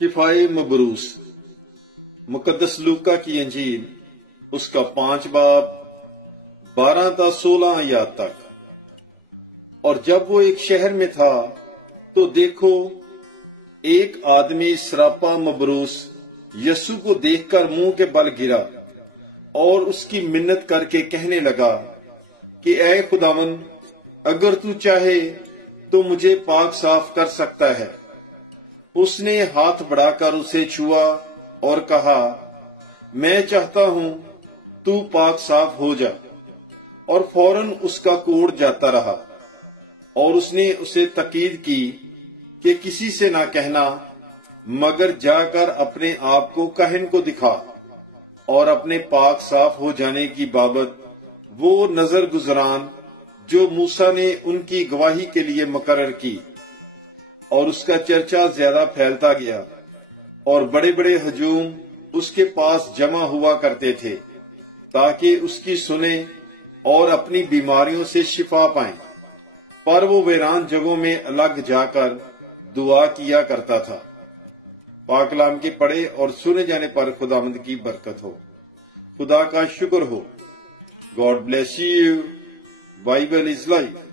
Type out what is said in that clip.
شفائے مبروس مقدس لوکا کی انجیل اس کا 5 باب 12 تا 16 آیات تک۔ اور جب وہ ایک شہر میں تھا تو دیکھو ایک آدمی سراپا مبروس یسوع کو دیکھ کر منہ کے بل گرا اور اس کی منت کر کے کہنے لگا کہ اے خداوند، اگر تو چاہے تو مجھے پاک صاف کر سکتا ہے۔ اس نے ہاتھ بڑھا کر اسے چھوا اور کہا، میں چاہتا ہوں تو پاک صاف ہو جا، اور فوراً اس کا کوڑ جاتا رہا۔ اور اس نے اسے تاکید کی کہ کسی سے نہ کہنا، مگر جا کر اپنے آپ کو کاہن کو دکھا، اور اپنے پاک صاف ہو جانے کی بابت وہ نظر گزران جو موسیٰ نے ان کی گواہی کے لیے مقرر کی۔ اور اس کا چرچا زیادہ پھیلتا گیا، اور بڑے بڑے ہجوم اس کے پاس جمع ہوا کرتے تھے تاکہ اس کی سنیں اور اپنی بیماریوں سے شفا پائیں۔ پر وہ ویران جگہوں میں الگ جا کر دعا کیا کرتا تھا۔ پاک کلام کے پڑھے اور سنے جانے پر خداوند کی برکت ہو۔ خدا کا شکر ہو۔ God bless you. Bible is life.